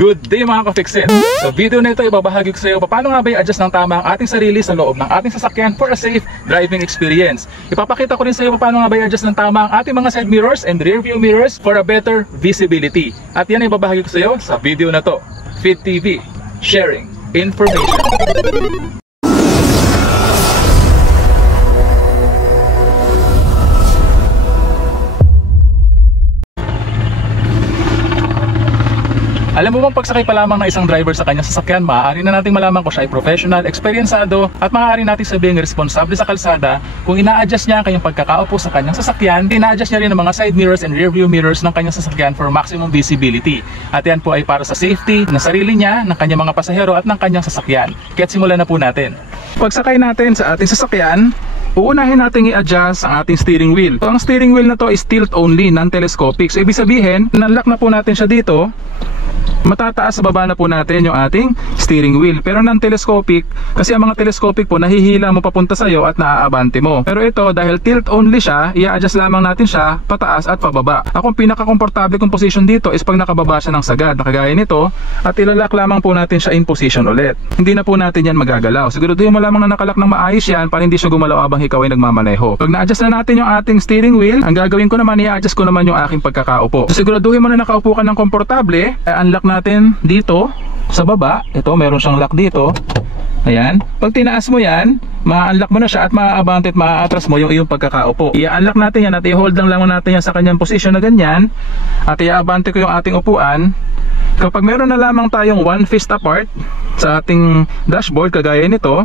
Good day mga ka-fixin! Sa video na ito, ibabahagi ko sa iyo paano nga ba i-adjust ng tama ang ating sarili sa loob ng ating sasakyan for a safe driving experience. Ipapakita ko rin sa iyo paano nga ba i-adjust ng tama ang ating mga side mirrors and rear view mirrors for a better visibility. At yan ay ibabahagi ko sa iyo sa video na to. Fit TV, sharing information. Alam mo bang pagsakay pa lamang ng isang driver sa kanyang sasakyan, maaari na nating malaman kung siya ay professional, eksperyensado at maaari nating sabihing responsable sa kalsada kung ina-adjust niya ang kanyang pagkakaupo sa kanyang sasakyan, ina-adjust niya rin ang mga side mirrors and rear view mirrors ng kanyang sasakyan for maximum visibility. At yan po ay para sa safety ng sarili niya, ng kanyang mga pasahero at ng kanyang sasakyan. Kaya't simulan na po natin. Pagsakay natin sa ating sasakyan, uunahin natin i-adjust ang ating steering wheel. So, ang steering wheel na to is tilt only, non-telescopic. So ibig sabihin, nanlock na po natin siya dito. Matataas sa baba na po natin yung ating steering wheel. Pero non-telescopic, kasi ang mga telescopic po nahihila mo papunta sa iyo at naaabante mo. Pero ito, dahil tilt only siya, i-adjust lamang natin siya pataas at pababa. Ako, pinaka-komportable kong position dito is pag nakababa siya ng sagad, nakagaya nito, at ilalak lamang po natin siya in position ulit. Hindi na po natin yan magagalaw. Siguraduhin mo lamang na nakalak ng maayos yan para hindi siya gumalaw habang ikaw ay nagmamaneho. Pag na-adjust na natin yung ating steering wheel, ang gagawin ko naman, i-adjust ko naman yung aking pagkakaupo. So, siguraduhin mo na nakaupo ka ng komportable, unlock natin dito sa baba. Ito, meron siyang lock dito. Ayan. Pag tinaas mo yan, ma-unlock mo na siya at maaabante at maa-atras mo yung iyong pagkakaupo. I-unlock natin yan at i-hold lang natin yan sa kanyang position na ganyan. At i-abante ko yung ating upuan. Kapag meron na lamang tayong 1 fist apart sa ating dashboard, kagaya nito,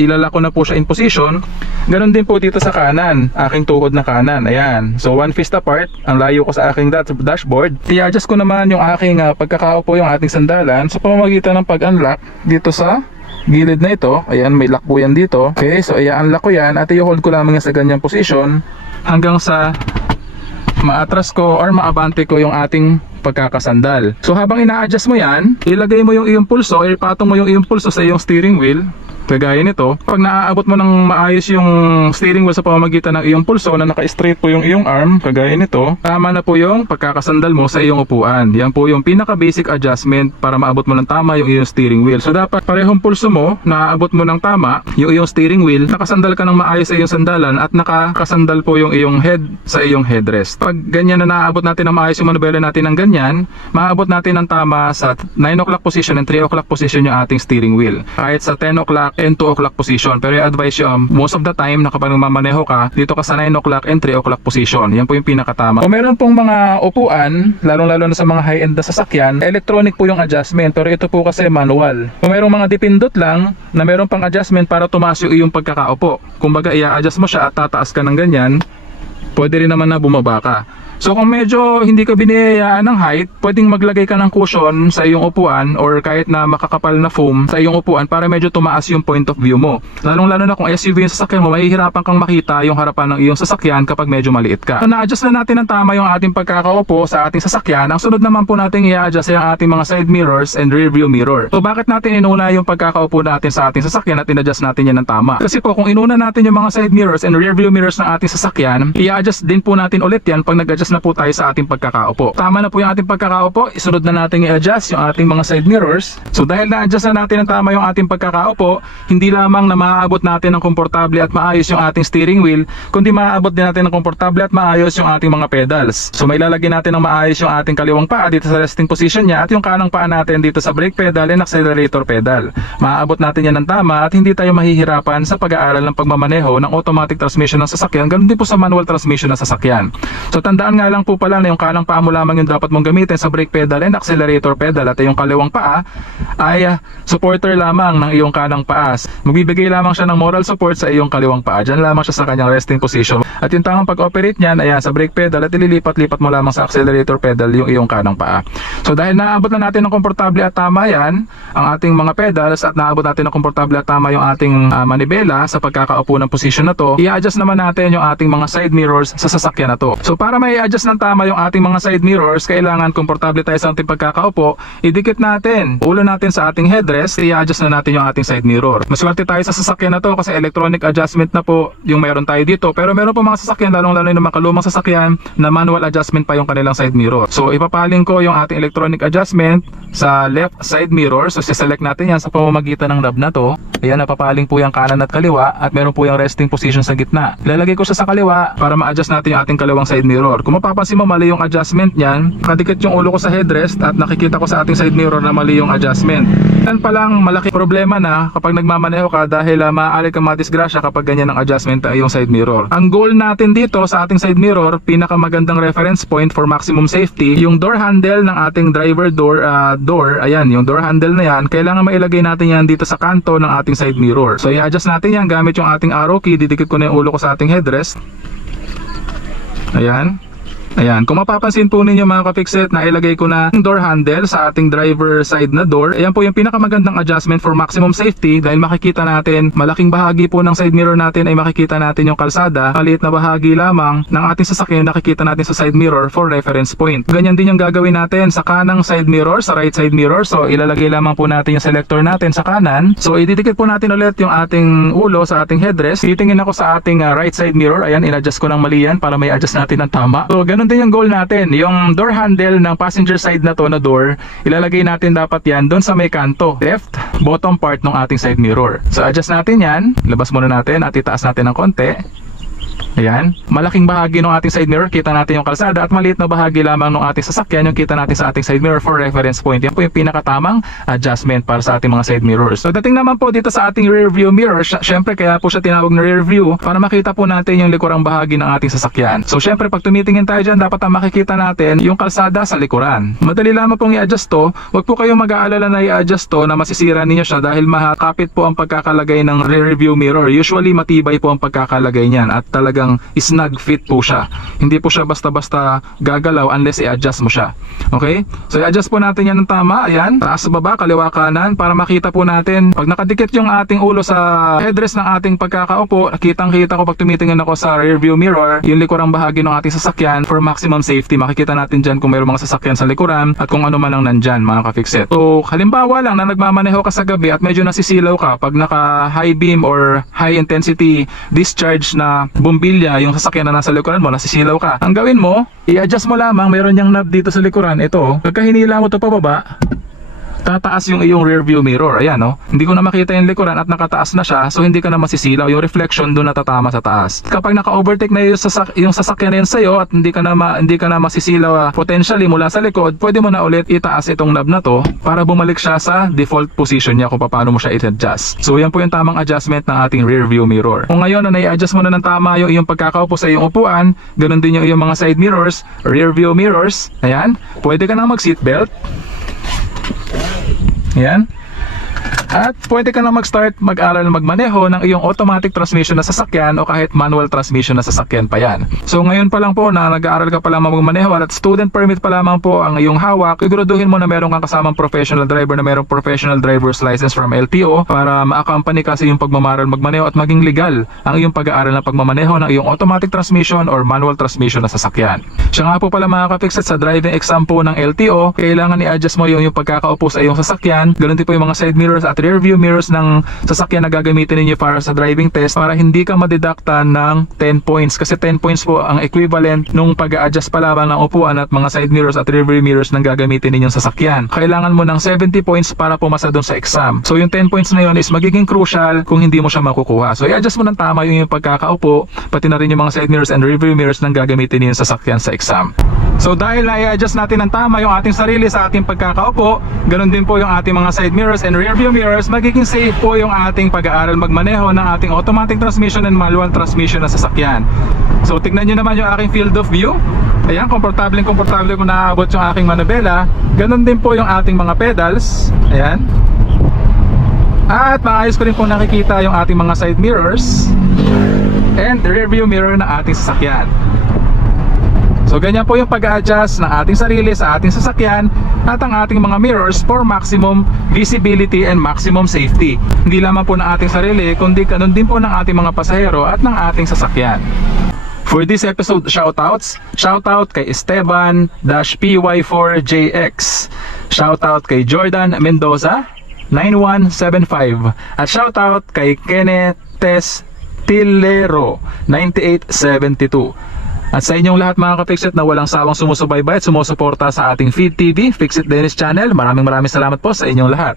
ilalak ko na po siya in position. Ganon din po dito sa kanan, aking tuhod na kanan. Ayan. So 1 fist apart, ang layo ko sa aking dashboard. I-adjust ko naman yung aking pagkakaupo, yung ating sandalan sa pamamagitan ng pag-unlock dito sa gilid na ito. Ayan, may lock po yan dito. Okay, so i-unlock ko yan at i-hold ko lamang yan sa ganyang position hanggang sa maatras ko or maabante ko yung ating pagkakasandal. So habang ina-adjust mo yan, ilagay mo yung iyong pulso, ipatong mo yung iyong pulso sa iyong steering wheel. Kagaya nito, pag naaabot mo ng maayos yung steering wheel sa pamamagitan ng iyong pulso na naka-straight po yung iyong arm, kagaya nito, tama na po yung pagkakasandal mo sa iyong upuan. Yan po yung pinaka-basic adjustment para maabot mo ng tama yung iyong steering wheel. So dapat parehong pulso mo, naaabot mo ng tama yung iyong steering wheel, nakasandal ka ng maayos sa iyong sandalan at nakakasandal po yung iyong head sa iyong headrest. Pag ganyan na naaabot natin ng maayos yung manubela natin ng ganyan, maaabot natin ng tama sa 9 o'clock position and 3 o'clock position yung ating steering wheel. Kahit sa 10 o'clock and 2 o'clock position. Pero i-advise you, most of the time na kapag nagmamaneho ka, dito ka sa 9 o'clock and 3 o'clock position. Yan po yung pinakatama. Kung meron pong mga upuan, lalong-lalo na sa mga high-end na sasakyan, electronic po yung adjustment. Pero ito po kasi manual. Kung merong mga dipindot lang na meron pang adjustment para tumaas yung iyong pagkakaupo. Kumbaga, i-adjust mo siya at tataas ka ng ganyan, pwede rin naman na bumaba ka. So kung medyo hindi ka biniyayaan ng height, pwedeng maglagay ka ng cushion sa iyong upuan or kahit na makakapal na foam sa iyong upuan para medyo tumaas yung point of view mo. Lalong-lalo na kung SUV yung sasakyan mo, mahihirapan kang makita yung harapan ng iyong sasakyan kapag medyo maliit ka. So na-adjust na natin ng tama yung ating pagkakaupo sa ating sasakyan. Ang sunod naman po natin i-adjust yung ating mga side mirrors and rear view mirror. So bakit natin inuna yung pagkakaupo natin sa ating sasakyan at in-adjust natin yan ng tama? Kasi po kung inuna natin yung mga side mirrors and rear view mirrors ng ating sasakyan, i-adjust din po natin ulit yan pag nag-adjust na po tayo sa ating pagkakaupo. Tama na po yung ating pagkakaupo, isunod na natin i-adjust yung ating mga side mirrors. So dahil na-adjust na natin ng tama yung ating pagkakaupo, hindi lamang na maaabot natin ng komportable at maayos yung ating steering wheel, kundi maaabot din natin ng komportable at maayos yung ating mga pedals. So may lalagyan natin ng maayos yung ating kaliwang paa dito sa resting position niya at yung kanang paa natin dito sa brake pedal and accelerator pedal. Maaabot natin yan ng tama at hindi tayo mahihirapan sa pag-aaral ng pagmamaneho ng automatic transmission ng sasakyan, ganun din po sa manual transmission ng sasakyan. So tandaan nga lang po pala na yung kanang paa mo lamang yung dapat mong gamitin sa brake pedal and accelerator pedal at yung kaliwang paa ay supporter lamang ng iyong kanang paa. Magbibigay lamang siya ng moral support sa iyong kaliwang paa. Diyan lamang siya sa kanyang resting position. At yung tamang pag-operate niyan ay sa brake pedal at ililipat-lipat mo lamang sa accelerator pedal yung iyong kanang paa. So dahil naabot na natin ng komportable at tama yan, ang ating mga pedals at naabot natin ng komportable at tama yung ating manibela sa pagkakaupo ng position na to, i-adjust naman natin yung ating mga side mirrors sa sasakyan na to. So para may i-adjust ng tama yung ating mga side mirrors, kailangan komportable tayo sa ating pagkakaupo. Idikit natin ulo natin sa ating headrest, i-adjust na natin yung ating side mirror. Maswerte tayo sa sasakyan na to kasi electronic adjustment na po yung meron tayo dito. Pero meron po mga sasakyan, lalong-lalo yung mga kalumang sasakyan, na manual adjustment pa yung kanilang side mirror. So ipapaling ko yung ating electronic adjustment sa left side mirror. So siselect natin yan sa pamamagitan ng knob na to. Ayan, napapaling po yung kanan at kaliwa at meron po yung resting position sa gitna. Ilalagay ko siya sa kaliwa para ma-adjust natin yung ating kaliwang side mirror. Kung mapapansin mo, mali yung adjustment niyan. Kadikit yung ulo ko sa headrest at nakikita ko sa ating side mirror na mali yung adjustment. Yan palang malaki problema na kapag nagmamaneho ka dahil maaari kang madisgrasya kapag ganyan ang adjustment ay yung side mirror. Ang goal natin dito sa ating side mirror, pinakamagandang reference point for maximum safety, yung door handle ng ating driver door, ayan, yung door handle na yan, kailangan mailagay natin yan dito sa kanto ng ating side mirror. So i-adjust natin yan gamit yung ating arrow key. Didikit ko na yung ulo ko sa ating headrest. Ayan. Ayan, kung mapapansin po ninyo mga ka-fixit na ilagay ko na yung door handle sa ating driver side na door, ayan po yung pinakamagandang adjustment for maximum safety dahil makikita natin, malaking bahagi po ng side mirror natin ay makikita natin yung kalsada, maliit na bahagi lamang ng ating sasakyan nakikita natin sa side mirror for reference point. Ganyan din yung gagawin natin sa kanang side mirror, sa right side mirror. So ilalagay lamang po natin yung selector natin sa kanan. So ididikit po natin ulit yung ating ulo sa ating headrest. Titingin ako sa ating right side mirror, ayan, in-adjust ko ng mali yan para may adjust natin ng tama. So ganun din yung goal natin, yung door handle ng passenger side na to na door, ilalagay natin dapat yan doon sa may kanto, left bottom part ng ating side mirror. So adjust natin yan, labas muna natin at itaas natin ng konti. Ayan, malaking bahagi ng ating side mirror, kita natin yung kalsada at maliit na bahagi lamang ng ating sasakyan yung kita natin sa ating side mirror for reference point. Yan po yung pinakatamang adjustment para sa ating mga side mirrors. So dating naman po dito sa ating rear view mirror, syempre kaya po siya tinawag na rear view para makita po natin yung likurang bahagi ng ating sasakyan. So syempre pag tumitingin tayo dyan, dapat ang makikita natin yung kalsada sa likuran. Madali lamang pong i-adjust to. Huwag po kayong mag-aalala na i-adjust to na masisira ninyo siya dahil makakapit po ang pagkakalagay ng rear view mirror. Usually matibay po ang pagkakalagay niyan at talagang snug fit po siya. Hindi po siya basta-basta gagalaw unless i-adjust mo siya. Okay? So i-adjust po natin yan ng tama. Ayan, taas baba, kaliwa kanan para makita po natin. Pag nakadikit yung ating ulo sa headrest ng ating pagkakaupo, kitang-kita ko pag tumitingin ako sa rear view mirror, yung likurang bahagi ng ating sasakyan for maximum safety. Makikita natin dyan kung mayroong mga sasakyan sa likuran at kung ano man lang nandyan, mga ka-fixit. So halimbawa lang na nagmamaneho ka sa gabi at medyo nasisilaw ka pag naka high beam or high intensity discharge na bombilya yung sasakyan na nasa likuran mo, nasisilaw ka. Ang gawin mo, i-adjust mo lamang, meron yung knob dito sa likuran, ito, pagka hinila mo ito pababa, tataas yung iyong rear view mirror. Ayan, no? Hindi ko na makita yung likuran at nakataas na siya, so hindi ka na masisilaw. Yung reflection doon natatama sa taas. Kapag naka-overtake na yung sasakyan na yun sa'yo at hindi ka na masisilaw potentially mula sa likod, pwede mo na ulit itaas itong knob na to para bumalik siya sa default position niya kung paano mo siya i-adjust. So yan po yung tamang adjustment ng ating rear view mirror. Kung ngayon na nai-adjust mo na ng tama yung iyong pagkakaupo sa iyong upuan, ganun din yung iyong mga side mirrors, rear view mirrors, ayan, pwede ka na mag-seatbelt. Ayan. At pwede ka na mag-start mag-aral magmaneho ng iyong automatic transmission na sasakyan o kahit manual transmission na sasakyan pa yan. So ngayon pa lang po na nag-aaral ka pa lang magmaneho at student permit pa lamang po ang iyong hawak, siguraduhin mo na meron kang kasamang professional driver na merong professional driver's license from LTO para ma-accompany kasi yung pagmamaral magmaneho at maging legal ang iyong pag-aaral ng pagmamaneho ng iyong automatic transmission or manual transmission na sasakyan. Siya nga po pala mga ka-fixit, sa driving exam po ng LTO, kailangan i-adjust mo yung pagkakaupo sa iyong sasakyan. Ganun din po yung mga side mirrors at rear view mirrors ng sasakyan na gagamitin ninyo para sa driving test para hindi ka madidakta ng 10 points kasi 10 points po ang equivalent nung pag-a-adjust pa lamang ng upuan at mga side mirrors at rear view mirrors ng gagamitin ninyong sasakyan. Kailangan mo ng 70 points para pumasa doon sa exam. So yung 10 points na yun is magiging crucial kung hindi mo siya makukuha. So i-adjust mo ng tama yung pagkakaupo, pati na rin yung mga side mirrors and rear view mirrors ng gagamitin ninyong sasakyan sa exam. So dahil na-i-adjust natin ng tama yung ating sarili sa ating pagkakaupo, ganun din po yung ating mga side mirrors and rear view mirrors, magiging safe po yung ating pag-aaral magmaneho ng ating automatic transmission and manual transmission na sasakyan. So tignan nyo naman yung aking field of view. Ayan, komportable kung naaabot yung aking manubela. Ganun din po yung ating mga pedals. Ayan. At maayos ko rin po nakikita yung ating mga side mirrors and rear view mirror na ating sasakyan. So ganyan po yung pag-a-adjust ng ating sarili sa ating sasakyan at ang ating mga mirrors for maximum visibility and maximum safety. Hindi lamang po ng ating sarili, kundi ganun din po ng ating mga pasahero at ng ating sasakyan. For this episode, shoutouts. Shoutout kay Esteban-PY4JX. Shoutout kay Jordan Mendoza 9175. At shoutout kay Kenneth Tilero 9872. At sa inyong lahat mga ka-Fixit na walang sawang sumusubaybay at sumusuporta sa ating Feed TV, Fixit Dennis Channel, maraming salamat po sa inyong lahat.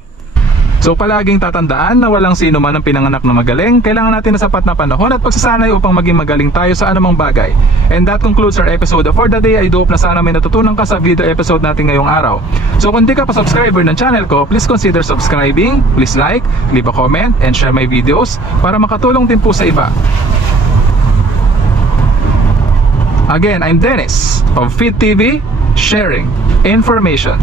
So palaging tatandaan na walang sino man ang pinanganak na magaling. Kailangan natin na sapat na panahon at pagsasanay upang maging magaling tayo sa anumang bagay. And that concludes our episode for the day. I do hope na sana may natutunan ka sa video episode natin ngayong araw. So kung di ka pa subscriber ng channel ko, please consider subscribing, please like, leave a comment, and share my videos para makatulong din po sa iba. Again, I'm Dennis of Feed TV, sharing information.